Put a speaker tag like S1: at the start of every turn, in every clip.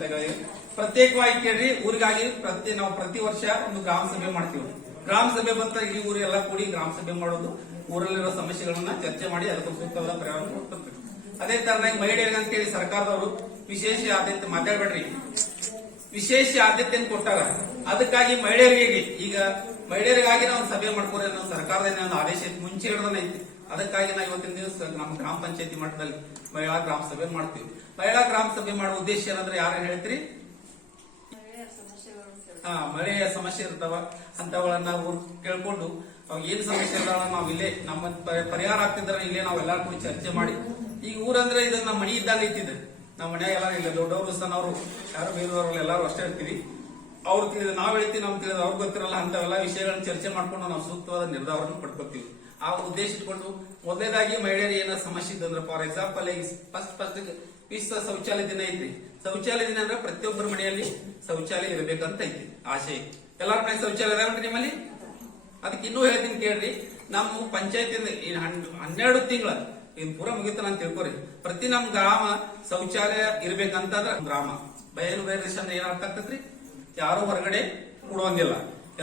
S1: ಸಂಸ್ಥೆಗಳಿಗೆ ಪ್ರತ್ಯೇಕವಾಗಿ ಕೇಳಿ ಊರಿಗಾಗಿ ಪ್ರತಿ ನಾವು ಪ್ರತಿ ವರ್ಷ ಒಂದು ಗ್ರಾಮ ಸಭೆ ಮಾಡ್ತೀವಿ. ಗ್ರಾಮ ಸಭೆ ಬಂತ ಈ ಊರೆಲ್ಲ ಕೂಡಿ ಗ್ರಾಮ ಸಭೆ ಮಾಡೋದು, ಊರಲ್ಲಿರೋ ಸಮಸ್ಯೆಗಳನ್ನ ಚರ್ಚೆ ಮಾಡಿ ಅದಕ್ಕೆ ಸೂಕ್ತವಾದ ಪರಿಹಾರ ಅದೇ ತರನಾಗಿ ಮಹಿಳೆಯರಿಗೆ ಅಂತ ಹೇಳಿ ಸರ್ಕಾರದವರು ವಿಶೇಷ ಆದ್ಯತೆ ಮಾತಾಡ್ಬೇಡ್ರಿ. ವಿಶೇಷ ಆದ್ಯತೆಯನ್ನು ಕೊಟ್ಟಾರ ಅದಕ್ಕಾಗಿ ಮಹಿಳೆಯರಿಗೆ, ಈಗ ಮಹಿಳೆಯರಿಗಾಗಿ ನಾವು ಸಭೆ ಮಾಡ್ಕೊಂಡ್ರೆ ಅನ್ನೋ ಸರ್ಕಾರದ ಆದೇಶ ಮುಂಚೆ ಐತಿ. ಅದಕ್ಕಾಗಿ ನಾವು ಇವತ್ತಿನ ದಿವಸ ನಮ್ಮ ಗ್ರಾಮ ಪಂಚಾಯತಿ ಮಟ್ಟದಲ್ಲಿ ಮಹಿಳಾ ಗ್ರಾಮ ಸಭೆ ಮಾಡ್ತೀವಿ. ಮಹಿಳಾ ಗ್ರಾಮ ಸಭೆ ಮಾಡುವ ಉದ್ದೇಶ ಏನಂದ್ರೆ ಯಾರು ಹೇಳ್ತೀರಿ? ಹಾ ಮಳೆಯ ಸಮಸ್ಯೆ ಇರ್ತಾವ, ಅಂತವಳನ್ನ ನಾವು ಕೇಳ್ಕೊಂಡು ಅವಾಗ ಏನ್ ಸಮಸ್ಯೆ ಇರ್ತಾವ ನಾವ್ ಇಲ್ಲೇ ನಮ್ಮ ಪರಿಹಾರ ಆಗ್ತಿದ್ರೆ ಇಲ್ಲೇ ನಾವು ಎಲ್ಲಾರು ಕೂಡ ಚರ್ಚೆ ಮಾಡಿ. ಈಗ ಊರಂದ್ರೆ ಇದು ನಮ್ಮ ಮನಿ ಇದ್ದಾಗ ಐತಿದೆ. ನಮ್ಮ ಮನ್ಯಾಗ ಎಲ್ಲ ಇಲ್ಲ, ದೊಡ್ಡವರು, ಸಣ್ಣವರು, ಯಾರು ಬೇರೆಯವರು ಎಲ್ಲಾರು ಅಷ್ಟೇ ಇರ್ತೀವಿ. ಅವ್ರು ತಿಳಿದ, ನಾವ್ ಹೇಳ್ತೀವಿ, ನಮ್ಗೆ ತಿಳಿದ, ಅವ್ರಿಗೆ ಗೊತ್ತಿರಲ್ಲ ಅಂತವೆಲ್ಲ ವಿಷಯಗಳನ್ನ ಚರ್ಚೆ ಮಾಡ್ಕೊಂಡು ನಾವು ಸೂಕ್ತವಾದ ನಿರ್ಧಾರವನ್ನು ಪಡ್ಕೋತೀವಿ ಆ ಉದ್ದೇಶ ಇಟ್ಕೊಂಡು ಮೊದಲನೇದಾಗಿ ಮಹಿಳೆಯರು ಏನೋ ಸಮಸ್ಯೆ ಇದ್ದಂದ್ರೆ ಫಾರ್ ಎಕ್ಸಾಂಪಲ್ ಫಸ್ಟ್ ಫಸ್ಟ್ ವಿಶ್ವ ಶೌಚಾಲಯ ದಿನ ಐತ್ರಿ. ಶೌಚಾಲಯ ದಿನ ಅಂದ್ರೆ ಪ್ರತಿಯೊಬ್ಬರ ಮನೆಯಲ್ಲಿ ಶೌಚಾಲಯ ಇರಬೇಕಂತ ಐತಿ ಆಶೆ ಎಲ್ಲಾರ ಮನೆ ಶೌಚಾಲಯ ಇದಾವನ್ರಿ ನಿಮ್ಮಲ್ಲಿ? ಅದಕ್ಕೆ ಇನ್ನೂ ಹೇಳ್ತೀನಿ ಕೇಳ್ರಿ, ನಮ್ಮ ಪಂಚಾಯತಿಂದ ಹನ್ನೆರಡು ತಿಂಗಳ ಇನ್ ಪೂರ ಮುಗಿತ ನಾನು ತಿಳ್ಕೊರಿ. ಪ್ರತಿ ನಮ್ ಗ್ರಾಮ ಶೌಚಾಲಯ ಇರ್ಬೇಕಂತಂದ್ರ ಗ್ರಾಮ. ಬಯಲು ಬಯಲು ಏನಾಗ್ತಾ ಆಗ್ತೈತ್ರಿ? ಯಾರು ಹೊರಗಡೆ ಕೊಡುವಂಗಿಲ್ಲ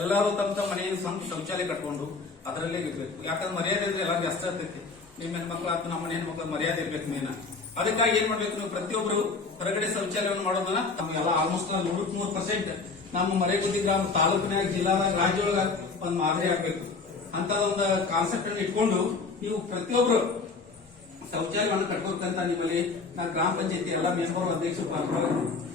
S1: ಎಲ್ಲರೂ ತಮ್ಮ ತಮ್ಮ ಮನೆಯಲ್ಲಿ ಸ್ವಂತ ಶೌಚಾಲಯ ಕಟ್ಕೊಂಡು ಅದರಲ್ಲೇ ಇರಬೇಕು. ಯಾಕಂದ್ರೆ ಮರ್ಯಾದೆ ಅಂದ್ರೆ ಎಲ್ಲ ಜಾಸ್ತಿ ಆಗ್ತೈತಿ ನಿಮ್ಮ ಹೆಣ್ಮಕ್ಳು ಅಥವಾ ನಮ್ಮ ಹೆಣ್ಮಕ್ಳು ಮರ್ಯಾದೆ ಇರ್ಬೇಕು ಮೇನ. ಅದಕ್ಕಾಗಿ ಏನ್ ಮಾಡ್ಬೇಕು ನೀವು? ಪ್ರತಿಯೊಬ್ಬರು ಹೊರಗಡೆ ಶೌಚಾಲಯವನ್ನು ಮಾಡೋದನ್ನ ನಮ್ಗೆಲ್ಲ ಆಲ್ಮೋಸ್ಟ್ ನೂರಕ್ ಮೂರು ಪರ್ಸೆಂಟ್ ನಮ್ಮ ಮರೇಗುದ್ದಿ ಗ್ರಾಮ ತಾಲೂಕಿನಾಗ, ಜಿಲ್ಲಾದಾಗ ರಾಜ್ಯೊಳಗ ಒಂದ್ ಮಾದರಿ ಆಗ್ಬೇಕು. ಅಂತ ಒಂದು ಕಾನ್ಸೆಪ್ಟ್ ಅನ್ನು ಇಟ್ಕೊಂಡು ನೀವು ಪ್ರತಿಯೊಬ್ರು ಶೌಚಾಲಯವನ್ನು ಕಟ್ಕೋತಂತ ನಿಮ್ಮಲ್ಲಿ ನಾ ಗ್ರಾಮ ಪಂಚಾಯತಿ ಎಲ್ಲ ಮೆಂಬರ್ ಅಧ್ಯಕ್ಷರು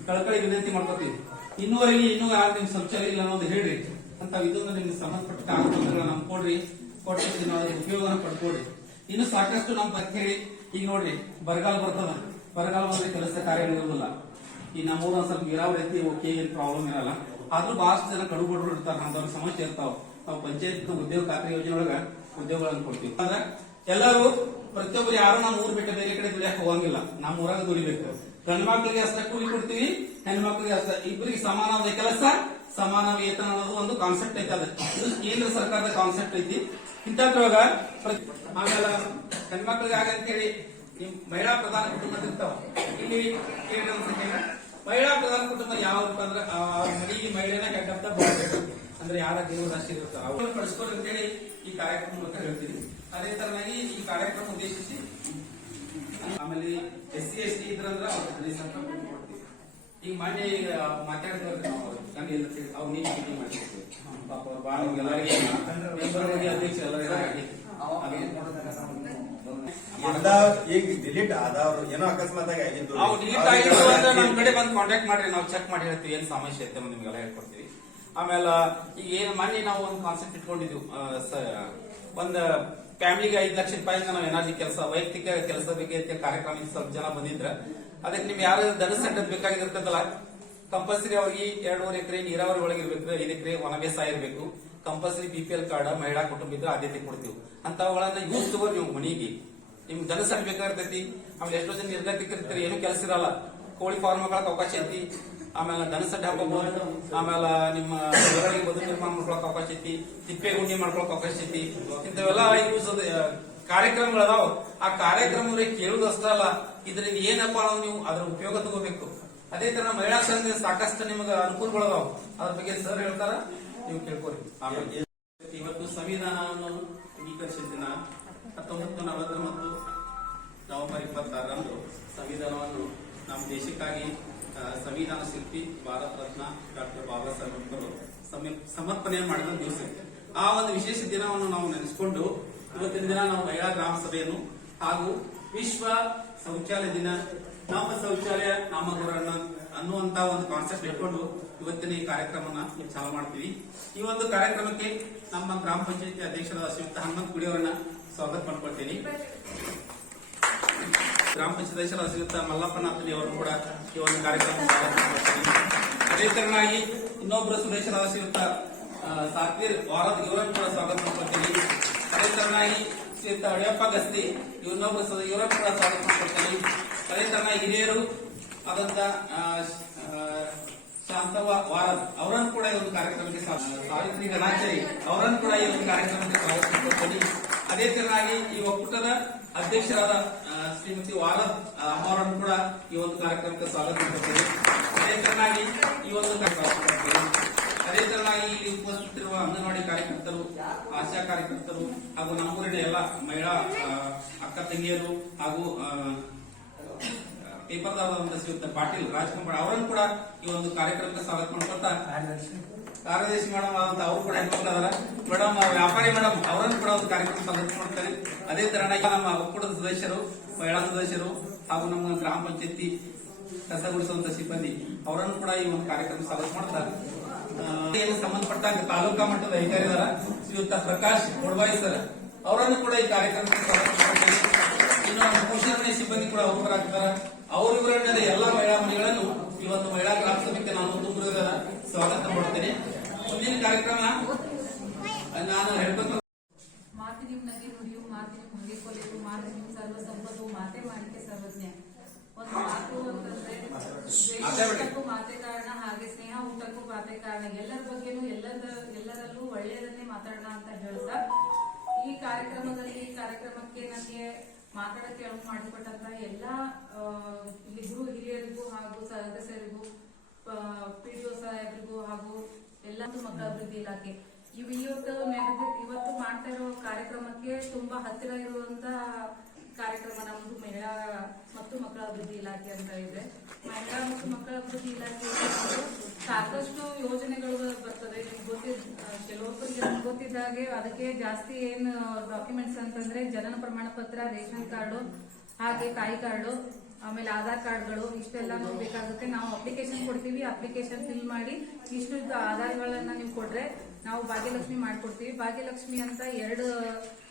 S1: ಕಳಕಳಿ ವಿನಂತಿ ಮಾಡ್ಕೋತೀವಿ. ಇನ್ನೂವರೆಗೆ ಇನ್ನೂ ಯಾರು ನಿಮ್ ಶೌಚಾಲಯ ಇಲ್ಲ ಅನ್ನೋದು ಹೇಳ್ರಿ. ಅಂತ ಇದೊಂದು ನಿಮ್ಗೆ ಸಂಬಂಧಪಟ್ಟ ಕಾಗದಪತ್ರಗಳನ್ನ ನಮ್ಗೆ ಕೊಡ್ರಿ. ಕೊಟ್ಟು ನಾವು ಉಪಯೋಗನ ಪಡ್ಕೊಡ್ರಿ ಇನ್ನು ಸಾಕಷ್ಟು ನಮ್ ಹೇಳಿ ಈಗ ನೋಡ್ರಿ, ಬರಗಾಲ ಬರ್ತದ. ಬರಗಾಲ ಬಂದ್ರೆ ಕೆಲಸ ಕಾರ್ಯಗಳಿರೋದಿಲ್ಲ ಈ ನಮ್ಮೂರ ಸ್ವಲ್ಪ ನೀರಾವರಿ ಐತಿ ಓಕೆ ಏನ್ ಪ್ರಾಬ್ಲಮ್ ಇರಲ್ಲ. ಆದ್ರೂ ಬಹಳಷ್ಟು ಜನ ಕಡು ಬಡವರು ಇರ್ತಾರ ಅಂತವ್ರ ಸಮಸ್ಯೆ ಇರ್ತಾವ. ನಾವು ಪಂಚಾಯತ್ ಉದ್ಯೋಗ ಖಾತ್ರಿ ಯೋಜನೆ ಒಳಗ ಉದ್ಯೋಗಗಳನ್ನು ಕೊಡ್ತೀವಿ. ಅಂದ್ರೆ ಎಲ್ಲರೂ ಪ್ರತಿಯೊಬ್ಬರು ಯಾರು ನಮ್ಮ ಊರ್ ಬಿಟ್ಟು ಬೇರೆ ಕಡೆ ದುಡಿಯಕ್ ಹೋಗಂಗಿಲ್ಲ. ನಮ್ಮ ಊರಾಗ ದುಡಿಬೇಕು. ಗಂಡು ಮಕ್ಕಳಿಗೆ ಅಷ್ಟ ಕೂಲಿ ಕೊಡ್ತೀವಿ, ಹೆಣ್ಮಕ್ಳಿಗೆ ಅಷ್ಟ. ಇಬ್ಬರಿಗೆ ಸಮಾನವಾದ ಕೆಲಸ, ಸಮಾನ ವೇತನ ಅನ್ನೋದು ಒಂದು ಕಾನ್ಸೆಪ್ಟ್ ಐತೆ ಅದ. ಇದು ಕೇಂದ್ರ ಸರ್ಕಾರದ ಕಾನ್ಸೆಪ್ಟ್ ಐತಿ. ಇಂಥದ್ರೊಳಗ ಆಮೇಲೆ ಹೆಣ್ಮಕ್ಳಿಗೆ ಆಗಂತೇಳಿ ನಿಮ್ ಮಹಿಳಾ ಪ್ರಧಾನ ಕುಟುಂಬ ಇರ್ತಾವ. ಇಲ್ಲಿ ಮಹಿಳಾ ಪ್ರಧಾನ ಕುಟುಂಬ ಯಾವ ಅಂದ್ರೆ, ಆ ಮನೆಗೆ ಮಹಿಳೆನ ಕೆಟ್ಟಂತ ಬರಬೇಕು ಅಂದ್ರೆ ಯಾರ ದೇವರ ಅಷ್ಟೇ ಇರ್ತಾವ ಅವ್ರು ಪಡಿಸ್ಕೊಳ್ಳಿ ಅಂತೇಳಿ ಈ ಕಾರ್ಯಕ್ರಮ ಮತ್ತೆ ಹೇಳ್ತೀನಿ. ಅದೇ ತರನಾಗಿ ಈ ಕಾರ್ಯಕ್ರಮ ಉದ್ದೇಶಿಸಿ ಆಮೇಲೆ ಎಸ್ ಸಿ ಎಸ್ ಟಿ ಇದ್ರಂದ್ರ ಅವ್ರ ಹದಿನೈದು ಸಾವಿರ ಕೊಟ್ಟು ಕೊಡ್ತೀವಿ ಈಗ ಮೊನ್ನೆ ಈಗ ಮಾತಾಡ್ತಾರೆ ನಾವು ಗಂಡ ಇಲ್ಲ ಅವ್ರು ನೀತಿ ಮೀಟಿಂಗ್ ಮಾಡಿರ್ತೀವಿ ಪಾಪ ಅವ್ರು ಭಾಳ ಎಲ್ಲರಿಗೆ ಮೆಂಬರ್ಗಳಿಗೆ ಅಧ್ಯಕ್ಷ
S2: ಎಲ್ಲ ಈಗ ಡಿಲೀಟ್ ಆದವ್ರು ಏನೋ ಅಕಸ್ಮಾತ್ ಆಗಿ ಆಗಿದ್ದು.
S1: ನಾವು ಡಿಲೀಟ್ ಆಗಿದ್ದು ಅಂದ್ರೆ ನಮ್ ಕಡೆ ಬಂದು ಕಾಂಟ್ಯಾಕ್ಟ್ ಮಾಡ್ರಿ ನಾವು ಚೆಕ್ ಮಾಡಿ ಹೇಳ್ತೀವಿ. ಏನು ಸಮಸ್ಯೆ ಐತೆ ನಿಮ್ಗೆಲ್ಲ ಹೇಳ್ಕೊಡ್ತೀವಿ. ಆಮೇಲೆ ಈಗ ಏನ್ ಮೊನ್ನೆ ನಾವು ಒಂದು ಕಾನ್ಸೆಪ್ಟ್ ಇಟ್ಕೊಂಡಿದ್ವಿ. ಒಂದ್ ಫ್ಯಾಮಿಲಿಗೆ ಐದು ಲಕ್ಷ ರೂಪಾಯಿ ನಾವು ಕೆಲಸ, ವೈಯಕ್ತಿಕ ಕೆಲಸ ಬಗ್ಗೆ ಕಾರ್ಯಕ್ರಮ ಸ್ವಲ್ಪ ಜನ ಬಂದಿದ್ರ. ಅದಕ್ಕೆ ನಿಮ್ಗೆ ಯಾರು ದನ ಸೆಂಟರ್ ಬೇಕಾಗಿರ್ತದಲ್ಲ? ಕಂಪಲ್ಸರಿ ಅವ್ರಿಗೆ ಎರಡೂವರೆ ಎಕರೆ ನೀರಾವರಿ ಒಳಗೆ ಇರ್ಬೇಕು ಐದು ಎಕರೆ ಒಣ ಬೇಸಾಯ ಇರಬೇಕು. Compulsory B P L card, ಮಹಿಳಾ ಕುಟುಂಬ ಇದ್ರೆ ಆದ್ಯತೆ ಕೊಡ್ತೀವಿ. ಅಂತವುಗಳನ್ನ ಯೂಸ್ ತಗೋರಿ ನೀವು ಮನೆಗೆ. ನಿಮ್ಗೆ ದನ ಸಟ್ ಬೇಕಾಗಿರ್ತೈತಿ. ಆಮೇಲೆ ಎಷ್ಟೋ ಜನ ನಿರ್ಗತಿಕರಿರ್ತಾರೆ, ಏನು ಕೆಲಸ ಇರಲ್ಲ. ಕೋಳಿ ಫಾರ್ಮ್ ಹಾಕಕ್ ಅವಕಾಶ ಐತಿ. ಆಮೇಲೆ ಧನಸಡ್ಡೆ ಸಡ್ಡ ಹಾಕೋಬಹುದು ಆಮೇಲೆ ನಿಮ್ಮ ಬದುಕು ನಿರ್ಮಾಣ ಮಾಡ್ಕೊಳಕ್ ಅವಕಾಶ ಐತಿ. ತಿಪ್ಪೆ ಗುಂಡಿ ಮಾಡ್ಕೊಳಕ್ ಅವಕಾಶ ಐತಿ. ಇಂಥವೆಲ್ಲ ಯೂಸ್ ಕಾರ್ಯಕ್ರಮಗಳದಾವ ಆ ಕಾರ್ಯಕ್ರಮಗಳಿಗೆ ಕೇಳುದು ಅಷ್ಟೇ ಅಲ್ಲ, ಇದರಿಂದ ಏನಪ್ಪ ನೀವು ಅದ್ರ ಉಪಯೋಗ ತಗೋಬೇಕು. ಅದೇ ತರ ಮಹಿಳಾ ಸಂಘ ಸಾಕಷ್ಟು ನಿಮಗೆ ಅನುಕೂಲಗಳದಾವ ಅದ್ರ ಬಗ್ಗೆ ಸರ್ ಹೇಳ್ತಾರ? ನೀವು ಕೇಳ್ಕೊರಿ. ಆಮೇಲೆ ಇವತ್ತು ಸಂವಿಧಾನವನ್ನು ಅಂಗೀಕರಿಸಿದ ದಿನ ಹತ್ತೊಂಬತ್ತು ನಲವತ್ತೊಂಬತ್ತು ನವೆಂಬರ್ ಇಪ್ಪತ್ತಾರರಂದು ಸಂವಿಧಾನವನ್ನು ನಮ್ಮ ದೇಶಕ್ಕಾಗಿ ಸಂವಿಧಾನ ಶಿಲ್ಪಿ ಭಾರತ ರತ್ನ ಡಾಕ್ಟರ್ ಬಾಬಾ ಸಾಹೇಬ್ ಅಂಬೇಡ್ಕರ್ ಸಮಿ- ಸಮರ್ಪಣೆ ಮಾಡಿದ ದಿವಸ. ಆ ಒಂದು ವಿಶೇಷ ದಿನವನ್ನು ನಾವು ನೆನೆಸಿಕೊಂಡು ಇವತ್ತಿನ ದಿನ ನಾವು ಮಹಿಳಾ ಗ್ರಾಮ ಸಭೆಯನ್ನು ಹಾಗೂ ವಿಶ್ವ ಶೌಚಾಲಯ ದಿನ ನಮ್ಮ ಶೌಚಾಲಯ ನಮ್ಮ ಗುರಣ್ಣ ಅನ್ನುವಂತ ಒಂದು ಕಾನ್ಸೆಪ್ಟ್ ಇಟ್ಕೊಂಡು ಇವತ್ತಿನ ಈ ಕಾರ್ಯಕ್ರಮನ ಚಾಲು ಮಾಡ್ತೀವಿ. ಈ ಒಂದು ಕಾರ್ಯಕ್ರಮಕ್ಕೆ ನಮ್ಮ ಗ್ರಾಮ ಪಂಚಾಯತಿ ಅಧ್ಯಕ್ಷರಾದ ಶ್ರೀಯುಕ್ತ ಹನುಮಂತ್ ಕುಡಿಯವರನ್ನ ಸ್ವಾಗತ ಮಾಡ್ಕೊಳ್ತೀನಿ. ಗ್ರಾಮ ಪಂಚಾಯತ್ ಶ್ರೀಯುಕ್ತ ಮಲ್ಲಪ್ಪನಾಥನಿ ಅವರು ಕೂಡ ಈ ಒಂದು ಕಾರ್ಯಕ್ರಮ ಅದೇ ತರನಾಗಿ ಇನ್ನೊಬ್ಬರು ಸುರೇಶರಾದ ಶ್ರೀಯುತ ಆ, ಸಾತ್ವೀರ್ ವಾರದ ಇವರನ್ನು ಕೂಡ ಸ್ವಾಗತ ಮಾಡ್ಕೊಳ್ತೀನಿ. ಅದೇ ತರನಾಗಿ ಶ್ರೀಯುತ ಅಡಿಯಪ್ಪ ಗಸ್ತಿ ಇವನ್ನೊಬ್ಬರು ಇವರನ್ನು ಕೂಡ ಸ್ವಾಗತ ಮಾಡ್ಕೊಳ್ತೀನಿ. ಅದೇ ತರನಾಗಿ ಹಿರಿಯರು ಆದಂತ ಶಾಂತವ ವಾರದ್ ಅವರನ್ನು ಕೂಡ ಈ ಒಂದು ಕಾರ್ಯಕ್ರಮಕ್ಕೆ ಸ್ವಾ- ಸಾವಿತ್ರಿ ಗಣಾಚಾರಿ ಅವರನ್ನು ಕೂಡ ಈ ಒಂದು ಕಾರ್ಯಕ್ರಮಕ್ಕೆ ಸ್ವಾಗತ ಮಾಡ್ಕೊಳ್ತೀನಿ. ಅದೇ ತರನಾಗಿ ಈ ಒಕ್ಕೂಟದ ಅಧ್ಯಕ್ಷರಾದ ಶ್ರೀಮತಿ ವಾರದ್ ಅಮ್ಮವರನ್ನು ಕೂಡ ಈ ಒಂದು ಕಾರ್ಯಕ್ರಮಕ್ಕೆ ಸ್ವಾಗತ ಮಾಡ್ತೀವಿ ಅದೇ ತರನಾಗಿ ಈ ಒಂದು. ಅದೇ ತರನಾಗಿ ಇಲ್ಲಿ ಉಪಸ್ಥಿತಿರುವ ಅಂಗನವಾಡಿ ಕಾರ್ಯಕರ್ತರು, ಆಶಾ ಕಾರ್ಯಕರ್ತರು ಹಾಗೂ ನಮ್ಮೂರಿನ ಎಲ್ಲ ಮಹಿಳಾ ಅಕ್ಕ ತಂಗಿಯರು ಹಾಗೂ ಪೇಪರ್ ಪೇಪರ್ದಾರರಾದಂತಹ ಶ್ರೀಯುತ ಪಾಟೀಲ್ ರಾಜ್ಕುಮಾರ್ ಅವರನ್ನು ಕೂಡ ಈ ಒಂದು ಕಾರ್ಯಕ್ರಮಕ್ಕೆ ಸ್ವಾಗತ ಮಾಡ್ಕೊತಾ ಕಾರ್ಯದರ್ಶಿ ಮೇಡಮ್ ಆದಂತ ಅವರು ಕೂಡ ಹೆಣ್ಮಕ್ಳು ಅದಾರ. ಮೇಡಮ್ ವ್ಯಾಪಾರಿ ಮೇಡಮ್, ಅವರನ್ನು ಕೂಡ ಒಂದು ಕಾರ್ಯಕ್ರಮ ಸ್ವಾಗತ ಮಾಡ್ತಾರೆ. ಅದೇ ತರನಾಗಿ ನಮ್ಮ ಒಕ್ಕೂಟದ ಸದಸ್ಯರು, ಮಹಿಳಾ ಸದಸ್ಯರು ಹಾಗೂ ನಮ್ಮ ಗ್ರಾಮ ಪಂಚಾಯತಿ ಕಸಗೊಳಿಸುವಂತ ಸಿಬ್ಬಂದಿ ಅವರನ್ನು ಕೂಡ ಈ ಒಂದು ಕಾರ್ಯಕ್ರಮ ಸ್ವಾಗತ ಮಾಡ್ತಾರೆ. ಸಂಬಂಧಪಟ್ಟ ತಾಲೂಕಾ ಮಟ್ಟದ ಅಧಿಕಾರಿದಾರ ಶ್ರೀಯುತ ಪ್ರಕಾಶ್ ಕೊಡ್ಬಾಯಿ ಸರ್ ಅವರನ್ನು ಕೂಡ ಈ ಕಾರ್ಯಕ್ರಮಕ್ಕೆ ಸ್ವಾಗತ ಮಾಡ್ತಾರೆ. ಇನ್ನು ನಮ್ಮ ಸಿಬ್ಬಂದಿ ಕೂಡ ಅವರು ಅವರಿವರ ಎಲ್ಲ ಮಹಿಳಾ ಮನೆಗಳನ್ನು ಇವತ್ತು ಮಹಿಳಾ ಗ್ರಾಮ ಸಭೆಗೆ ನಾನು ಸ್ವಾಗತ ಮಾಡ್ತೇನೆ. ಕಾರ್ಯಕ್ರಮ? ನಾನು ಹೇಳ್ಬೇಕು
S3: ಮಾತಿ ನಿಮ್ ನದಿ ನುಡಿಯು ಮಾತಿ ನಿಮ್ ಹೊಗೆ ಕೊಲೆಯು ಮಾತಿ ನಿಮ್ ಸರ್ವ ಸಂಪತ್ತು ಮಾತೆ ಮಾಡಿಕೆ ಸರ್ವಜ್ಞ. ಒಂದು ಮಾತು ಅಂತಂದ್ರೆ ಊಟಕ್ಕೂ ಮಾತೆ ಕಾರಣ ಹಾಗೆ ಸ್ನೇಹ ಊಟಕ್ಕೂ ಮಾತೆ ಕಾರಣ. ಎಲ್ಲರ ಬಗ್ಗೆನೂ ಎಲ್ಲರ ಎಲ್ಲರಲ್ಲೂ ಒಳ್ಳೆಯದನ್ನೇ ಮಾತಾಡೋಣ ಅಂತ ಹೇಳ್ತಾ ಈ ಕಾರ್ಯಕ್ರಮದಲ್ಲಿ ಈ ಕಾರ್ಯಕ್ರಮಕ್ಕೆ ನನಗೆ ಮಾತಾಡಕ್ಕೆ ಅನುವು ಮಾಡಿಕೊಟ್ಟಂತ ಎಲ್ಲಾ ಇಲ್ಲಿ ಗುರು ಹಿರಿಯರಿಗೂ ಹಾಗೂ ಸದಸ್ಯರಿಗೂ ಪಿಡಿಒ ಸಾಹೇಬರಿಗೂ ಹಾಗೂ ಎಲ್ಲಾನು ಮಕ್ಕಳ ಅಭಿವೃದ್ಧಿ ಇಲಾಖೆ. ಇವು ಇವತ್ತು ನಡೆದ ಇವತ್ತು ಮಾಡ್ತಾ ಇರೋ ಕಾರ್ಯಕ್ರಮಕ್ಕೆ ತುಂಬಾ ಹತ್ತಿರ ಇರುವಂತ ಕಾರ್ಯಕ್ರಮ ನಮ್ದು ಮಹಿಳಾ ಮತ್ತು ಮಕ್ಕಳ ಅಭಿವೃದ್ಧಿ ಇಲಾಖೆ ಅಂತ ಇದೆ. ಮಹಿಳಾ ಮತ್ತು ಮಕ್ಕಳ ಅಭಿವೃದ್ಧಿ ಇಲಾಖೆ ಸಾಕಷ್ಟು ಯೋಜನೆಗಳು ಬರ್ತದೆ. ಗೊತ್ತಿದ್ದ ಕೆಲವೊಬ್ಬರಿಗೆ ನಮ್ಗೆ ಗೊತ್ತಿದ್ದಾಗೆ ಅದಕ್ಕೆ ಜಾಸ್ತಿ ಏನು ಡಾಕ್ಯುಮೆಂಟ್ಸ್ ಅಂತಂದ್ರೆ ಜನನ ಪ್ರಮಾಣ ಪತ್ರ, ರೇಷನ್ ಕಾರ್ಡು, ಹಾಗೆ ತಾಯಿ ಕಾರ್ಡು ಆಮೇಲೆ ಆಧಾರ್ ಕಾರ್ಡ್ಗಳು ಇಷ್ಟೆಲ್ಲಾನು ಬೇಕಾಗುತ್ತೆ. ನಾವು ಅಪ್ಲಿಕೇಶನ್ ಕೊಡ್ತೀವಿ ಅಪ್ಲಿಕೇಶನ್ ಫಿಲ್ ಮಾಡಿ ಇಷ್ಟು ಆಧಾರಗಳನ್ನ ನೀವು ಕೊಟ್ರೆ ನಾವು ಭಾಗ್ಯಲಕ್ಷ್ಮಿ ಮಾಡ್ಕೊಡ್ತೀವಿ. ಭಾಗ್ಯಲಕ್ಷ್ಮಿ ಅಂತ ಎರಡು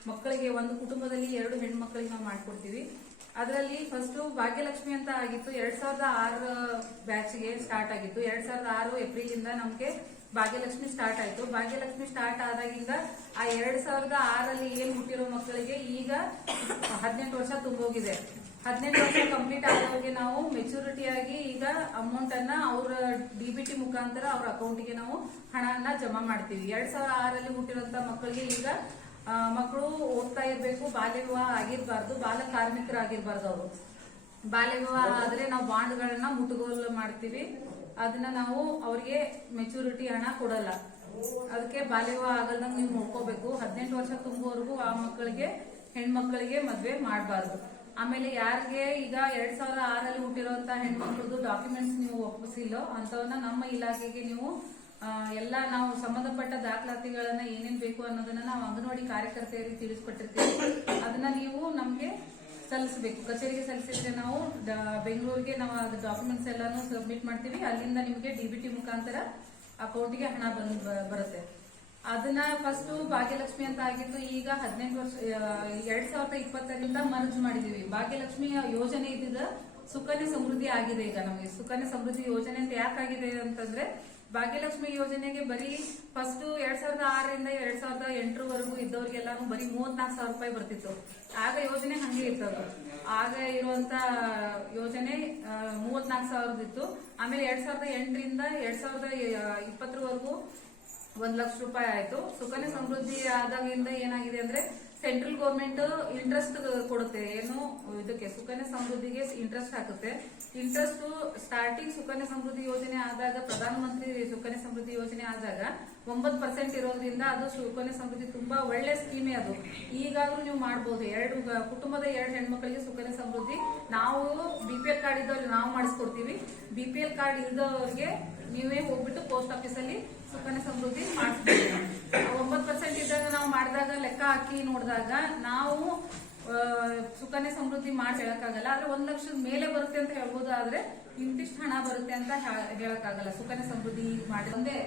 S3: ಮಕ್ಕಳಿಗೆ, ಒಂದು ಕುಟುಂಬದಲ್ಲಿ ಎರಡು ಹೆಣ್ಮಕ್ಳಿಗೆ ನಾವು ಮಾಡ್ಕೊಡ್ತೀವಿ. ಅದರಲ್ಲಿ ಫಸ್ಟ್ ಭಾಗ್ಯಲಕ್ಷ್ಮಿ ಅಂತ ಆಗಿತ್ತು. ಎರಡ್ ಸಾವಿರದ ಆರು ಬ್ಯಾಚ್ಗೆ ಸ್ಟಾರ್ಟ್ ಆಗಿತ್ತು. ಎರಡ್ ಸಾವಿರದ ಆರು ಏಪ್ರಿಲ್ ಇಂದ ನಮ್ಗೆ ಭಾಗ್ಯಲಕ್ಷ್ಮಿ ಸ್ಟಾರ್ಟ್ ಆಯ್ತು. ಭಾಗ್ಯಲಕ್ಷ್ಮಿ ಸ್ಟಾರ್ಟ್ ಆದಾಗಿಂದ ಆ ಎರಡ್ ಸಾವಿರದ ಆರಲ್ಲಿ ಏನ್ ಹುಟ್ಟಿರೋ ಮಕ್ಕಳಿಗೆ ಈಗ ಹದಿನೆಂಟು ವರ್ಷ ತುಂಬೋಗಿದೆ. ಹದಿನೆಂಟು ವರ್ಷ ಕಂಪ್ಲೀಟ್ ಆದವ್ರಿಗೆ ನಾವು ಮೆಚುರಿಟಿ ಆಗಿ ಈಗ ಅಮೌಂಟ್ ಅನ್ನ ಅವ್ರ ಡಿಬಿಟಿ ಮುಖಾಂತರ ಅವ್ರ ಅಕೌಂಟ್ಗೆ ನಾವು ಹಣನ ಜಮಾ ಮಾಡ್ತೀವಿ. ಎರಡ್ ಸಾವಿರ ಆರಲ್ಲಿ ಹುಟ್ಟಿರುವಂತ ಮಕ್ಕಳಿಗೆ ಈಗ ಮಕ್ಕಳು ಓದ್ತಾ ಇರ್ಬೇಕು ಬಾಲ್ಯ ವಿವಾಹ ಆಗಿರ್ಬಾರ್ದು, ಬಾಲ ಕಾರ್ಮಿಕರಾಗಿರ್ಬಾರ್ದು ಅವರು. ಬಾಲ್ಯ ವಿವಾಹ ಆದ್ರೆ ನಾವು ಬಾಂಡ್ಗಳನ್ನ ಮುಟ್ಟುಗೋಲು ಮಾಡ್ತೀವಿ. ಅದನ್ನ ನಾವು ಅವ್ರಿಗೆ ಮೆಚುರಿಟಿ ಹಣ ಕೊಡಲ್ಲ. ಅದಕ್ಕೆ ಬಾಲ್ಯವ ಆಗಲ್ದಂಗ್ ನೀವು ನೋಡ್ಕೋಬೇಕು. ಹದಿನೆಂಟು ವರ್ಷ ತುಂಬುವವರೆಗೂ ಆ ಮಕ್ಕಳಿಗೆ, ಹೆಣ್ಮಕ್ಳಿಗೆ ಮದ್ವೆ ಮಾಡಬಾರ್ದು. ಆಮೇಲೆ ಯಾರಿಗೆ ಈಗ ಎರಡ್ ಸಾವಿರ ಆರಲ್ಲಿ ಹುಟ್ಟಿರುವಂತ ಹೆಣ್ಮಕ್ಳದ್ದು ಡಾಕ್ಯುಮೆಂಟ್ಸ್ ನೀವು ಒಪ್ಪಿಸಿಲ್ಲೋ ಅಂತವನ್ನ ನಮ್ಮ ಇಲಾಖೆಗೆ ನೀವು ಎಲ್ಲ ನಾವು ಸಂಬಂಧಪಟ್ಟ ದಾಖಲಾತಿಗಳನ್ನ ಏನೇನ್ ಬೇಕು ಅನ್ನೋದನ್ನ ನಾವು ಅಂಗನವಾಡಿ ಕಾರ್ಯಕರ್ತೆಯರಿಗೆ ತಿಳಿಸ್ಕೊಟ್ಟಿರ್ತೀವಿ. ಅದನ್ನ ನೀವು ನಮ್ಗೆ ಸಲ್ಲಿಸಬೇಕು. ಕಚೇರಿಗೆ ಸಲ್ಲಿಸಿದ್ರೆ ನಾವು ಡ- ಬೆಂಗಳೂರಿಗೆ ನಾವು ಡಾಕ್ಯುಮೆಂಟ್ಸ್ ಎಲ್ಲಾನು ಸಬ್ಮಿಟ್ ಮಾಡ್ತೀವಿ. ಅಲ್ಲಿಂದ ನಿಮಗೆ ಡಿಬಿಟಿ ಮುಖಾಂತರ ಅಕೌಂಟ್ಗೆ ಹಣ ಬಂದ್ ಬ- ಬರುತ್ತೆ. ಅದನ್ನ ಫಸ್ಟ್ ಭಾಗ್ಯಲಕ್ಷ್ಮಿ ಅಂತ ಆಗಿತ್ತು ಈಗ ಹದಿನೆಂಟು ವರ್ಷ ಎರಡ್ ಸಾವಿರದ ಇಪ್ಪತ್ತರಿಂದ ಮರ್ಜ್ ಮಾಡಿದೀವಿ. ಭಾಗ್ಯಲಕ್ಷ್ಮಿ ಯೋಜನೆ ಇದ್ದಿದ್ದ ಸುಕನ್ಯಾ ಸಮೃದ್ಧಿ ಆಗಿದೆ ಈಗ ನಮಗೆ. ಸುಕನ್ಯಾ ಸಮೃದ್ಧಿ ಯೋಜನೆ ಅಂತ ಯಾಕಾಗಿದೆ ಅಂತಂದ್ರೆ ಭಾಗ್ಯಲಕ್ಷ್ಮಿ ಯೋಜನೆಗೆ ಬರೀ ಫಸ್ಟ್ ಎರಡ್ ಸಾವಿರದ ಆರರಿಂದ ಎರಡ್ ಸಾವಿರದ ಎಂಟರವರೆಗೂ ಇದ್ದವ್ರಿಗೆಲ್ಲಾನು ಬರೀ ಮೂವತ್ನಾಲ್ಕು ಸಾವಿರ ರೂಪಾಯಿ ಬರ್ತಿತ್ತು. ಆಗ ಯೋಜನೆ ಹಂಗೆ ಇರ್ತದ ಆಗ ಇರುವಂತ ಯೋಜನೆ ಮೂವತ್ನಾಲ್ಕು ಸಾವಿರದಿತ್ತು ಆಮೇಲೆ ಎರಡ್ ಸಾವಿರದ ಎಂಟರಿಂದ ಎರಡ್ ಸಾವಿರದ ಇಪ್ಪತ್ತರವರೆಗೂ ಒಂದ್ ಲಕ್ಷ ರೂಪಾಯಿ ಆಯ್ತು. ಸುಕನ್ಯಾ ಸಮೃದ್ಧಿ ಆದಾಗಿಂದ ಏನಾಗಿದೆ ಅಂದ್ರೆ ಸೆಂಟ್ರಲ್ ಗೌರ್ಮೆಂಟ್ ಇಂಟ್ರೆಸ್ಟ್ ಕೊಡುತ್ತೆ. ಏನು, ಇದಕ್ಕೆ ಸುಕನ್ಯಾ ಸಮೃದ್ಧಿಗೆ ಇಂಟ್ರೆಸ್ಟ್ ಹಾಕುತ್ತೆ. ಇಂಟ್ರೆಸ್ಟ್ ಸ್ಟಾರ್ಟಿಂಗ್ ಸುಕನ್ಯಾ ಸಮೃದ್ಧಿ ಯೋಜನೆ ಆದಾಗ, ಪ್ರಧಾನಮಂತ್ರಿ ಸುಕನ್ಯಾ ಸಮೃದ್ಧಿ ಯೋಜನೆ ಆದಾಗ ಒಂಬತ್ತು ಪರ್ಸೆಂಟ್ ಇರೋದ್ರಿಂದ ಅದು ಸುಕನ್ಯಾ ಸಮೃದ್ಧಿ ತುಂಬಾ ಒಳ್ಳೆ ಸ್ಕೀಮೇ ಅದು. ಈಗಾದ್ರೂ ನೀವು ಮಾಡಬಹುದು ಎರಡು ಕುಟುಂಬದ ಎರಡು ಹೆಣ್ಮಕ್ಳಿಗೆ ಸುಕನ್ಯಾ ಸಮೃದ್ಧಿ ನಾವು ಬಿ ಪಿ ಎಲ್ ಕಾರ್ಡ್ ಇದ್ದವ್ರಿಗೆ ನಾವು ಮಾಡಿಸ್ಕೊಡ್ತೀವಿ. ಬಿ ಪಿ ಎಲ್ ಕಾರ್ಡ್ ಇಲ್ದವ್ರಿಗೆ ನೀವೇ ಹೋಗ್ಬಿಟ್ಟು ಪೋಸ್ಟ್ ಆಫೀಸಲ್ಲಿ ಸುಕನ್ಯಾ ಸಮೃದ್ಧಿ ಮಾಡಿಸ್ಬೇಕು ಒಂಬತ್ತು ಪರ್ಸೆಂಟ್ ಇದ್ದಾಗ ನಾವು ಮಾಡಿದಾಗ, ಲೆಕ್ಕ ಹಾಕಿ ನೋಡಿದಾಗ ನಾವು ಸುಕನ್ಯಾ ಸಮೃದ್ಧಿ ಮಾಡಿ ಹೇಳಕ್ಕಾಗಲ್ಲ. ಆದ್ರೆ ಒಂದ್ ಲಕ್ಷದ ಮೇಲೆ ಬರುತ್ತೆ ಅಂತ ಹೇಳ್ಬೋದು ಆದ್ರೆ ಇಂತಿಷ್ಟು ಹಣ ಬರುತ್ತೆ ಅಂತ ಹೇಳಕ್ಕಾಗಲ್ಲ. ಸುಕನ್ಯಾ ಸಮೃದ್ಧಿ ಮಾಡಿ. ಒಂದೇ,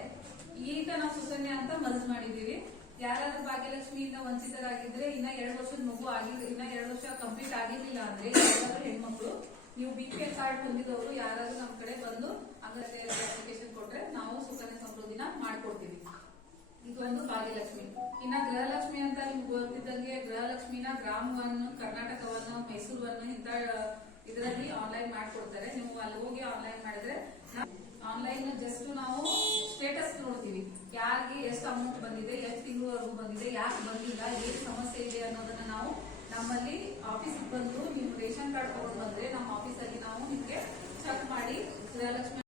S3: ಈಗ ನಾವು ಸುಕನ್ಯಾ ಅಂತ ಮರ್ಜ್ ಮಾಡಿದೀವಿ ಯಾರಾದ್ರೂ ಭಾಗ್ಯಲಕ್ಷ್ಮಿಯಿಂದ ವಂಚಿತರಾಗಿದ್ರೆ ಇನ್ನ ಎರಡು ವರ್ಷದ ಮಗು ಆಗಿದ್ರೆ ಇನ್ನ ಎರಡು ವರ್ಷ ಕಂಪ್ಲೀಟ್ ಆಗಿರ್ಲಿಲ್ಲ ಅಂದ್ರೆ ಯಾರಾದ್ರೂ ಹೆಣ್ಮಕ್ಳು, ನೀವು ಬಿ ಪಿ ಎಲ್ ಕಾರ್ಡ್ ಹೊಂದಿದವರು ಯಾರಾದ್ರೂ ನಮ್ ಕಡೆ ಬಂದು ಅಂಗನವಾಡಿ ಅಪ್ಲಿಕೇಶನ್ ಕೊಟ್ರೆ ನಾವು ಸುಕನ್ಯಾ ಸಮೃದ್ಧಿನ ಮಾಡ್ಕೊಡ್ತೀವಿ. ಇದೊಂದು ಭಾಗ್ಯಲಕ್ಷ್ಮಿ. ಇನ್ನ ಗೃಹಲಕ್ಷ್ಮಿ ಅಂತ ನಿಮ್ಗೆ ಗೊತ್ತಿದ್ದಂಗೆ ಗೃಹಲಕ್ಷ್ಮಿನ ಗ್ರಾಮವನ್ನು, ಕರ್ನಾಟಕವನ್ನು, ಮೈಸೂರನ್ನು ಇಂತ ಇದರಲ್ಲಿ ಆನ್ಲೈನ್ ಮಾಡ್ಕೊಡ್ತಾರೆ. ನೀವು ಅಲ್ಲಿ ಹೋಗಿ ಆನ್ಲೈನ್ ಮಾಡಿದ್ರೆ ಆನ್ಲೈನ್ ಜಸ್ಟ್ ನಾವು ಸ್ಟೇಟಸ್ ನೋಡ್ತೀವಿ. ಯಾರಿಗೆ ಎಷ್ಟು ಅಮೌಂಟ್ ಬಂದಿದೆ, ಎಷ್ಟು ತಿಂಗಳವರೆಗೂ ಬಂದಿದೆ, ಯಾಕೆ ಬಂದಿಲ್ಲ, ಏನು ಸಮಸ್ಯೆ ಇದೆ ಅನ್ನೋದನ್ನ ನಾವು ನಮ್ಮಲ್ಲಿ ಆಫೀಸಿಗೆ ಬಂದು ನೀವು ರೇಷನ್ ಕಾರ್ಡ್ ತಗೊಂಡು ಬಂದ್ರೆ ನಮ್ಮ ಆಫೀಸಲ್ಲಿ ನಾವು ನಿಮಗೆ ಚೆಕ್ ಮಾಡಿ ಗೃಹಲಕ್ಷ್ಮಿ